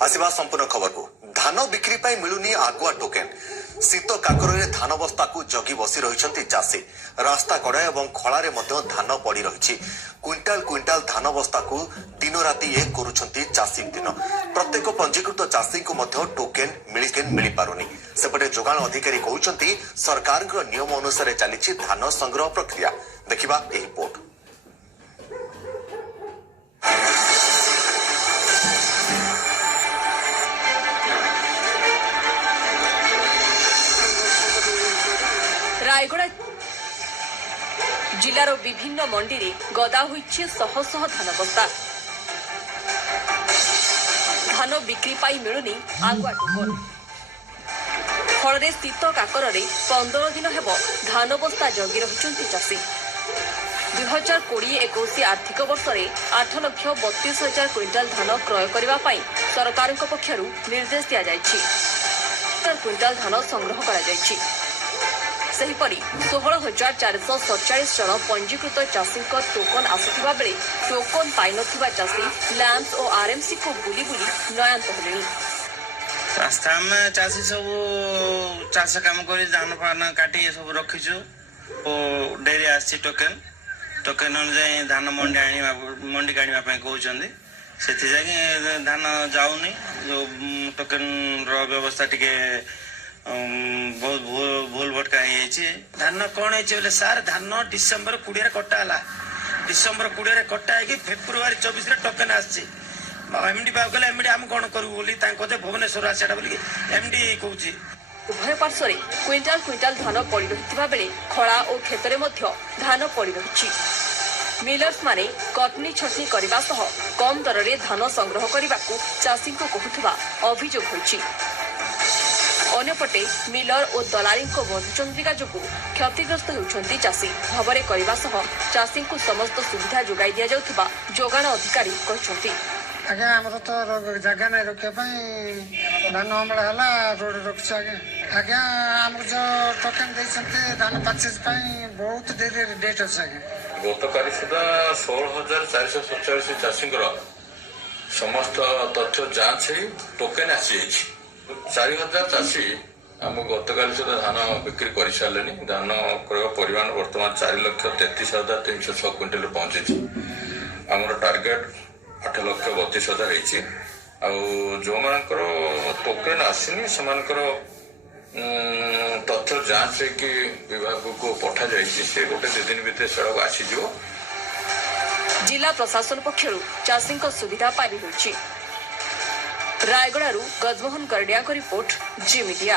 आसवा संपूर्ण खबर को धान बिक्री पाई मिलुनी आगुआ टोकेन शीत काकर धान बस्ता को जगी बसी रही चाषी रास्ता कड़ा और खला धान पड़ी रही क्विंटाल क्विंटाल धान बस्ता को दिन राति एक करुछंती चाषी दिन प्रत्येक पंजीकृत चाषी को टोकेन मिल पारुनी सेपटे जोगाण अधिकारी कहते सरकार नियम अनुसार चली धान संग्रह प्रक्रिया देखिबा एही रिपोर्ट। रायगड़ा जिलार विभिन्न मंडी रे गदा होइछि शह शह धान बस्ता धान बिक्री पाई मिलुनी आगुआ टोकन फल शीत काकर 15 दिन हेब धान बस्ता जगी रहिछन्ति चाषी 2020-21 आर्थिक वर्ष में 8,32,000 क्विंटाल धान क्रय करने पाई सरकार पक्षरु निर्देश दिया जायछि। क्विंटाल धान संग्रह करा जायछि। सेहीपरि 16,447 जन पंजीकृत चाषी टोकन आसुथिबा बेले टोकन पाई नथिबा चाषी लैंप्स और आरएमसी को बुली बुली नयांत हेलेनी। रास्ता में चाषी सब चाष काम कर धान फान काटी सब रखीचु डेरी आसी टोकन टोकन अनुसार धान मंडी काढ़ा कहते से धान जाऊनी जो टोकन व्यवस्था टिके बहुत भूल भटका धान कौन है सार धान डिसेम्बर 20 कटाला डिसेम्बर 20 कटा है फेब्रुआरी 24 टोकन आसी एमडी पाक एमडी आम कौन करूँ भुवनेश्वर आसा बोली एमडी कहूँ उभय पार्श्व क्विंटाल क्विंटाल धान पड़ी रही बेले खला और खेतरे धान पड़ी रही मिलर्स माने कटनी छटनी करने सह कम दर में धान संग्रह करने को चाषी को कहूथुबा अभियोग होइछि। अन्यपटे मिलर और दलाली बंधुचंद्रिका जो क्षतिग्रस्त होती चाषी भावरे करने सह चाषी को समस्त सुविधा जोगाई दि जाउथुबा जोगाण अधिकारी कहते आज्ञा आमर तो जगह नहीं रखा धान अमल है रोड रखी आज्ञा आम जो टोकन देते धान परचेज बहुत देरी डेट अच्छे आज्ञा गतकाली सुधा 16,447 चाषी समस्त तथ्य जांच टोकन आसी 4,000 चाषी आम गतकाली सुधा धान बिक्री कर सारे धान क्रय परिमाण बर्तमान 4,33,306 क्विंटाल पहुंची आमर टार्गेट 8,32,000 जो मानकर टोकन आसनी से तथ्य जांच कि विभाग को पठा जाए गोटे 2 दिन भीतर सड़क आसीज। जिला प्रशासन पक्षरु चाषी सुविधा पाई होइछि। रायगड़ारू गजमोहन गरडिया को रिपोर्ट जी मीडिया।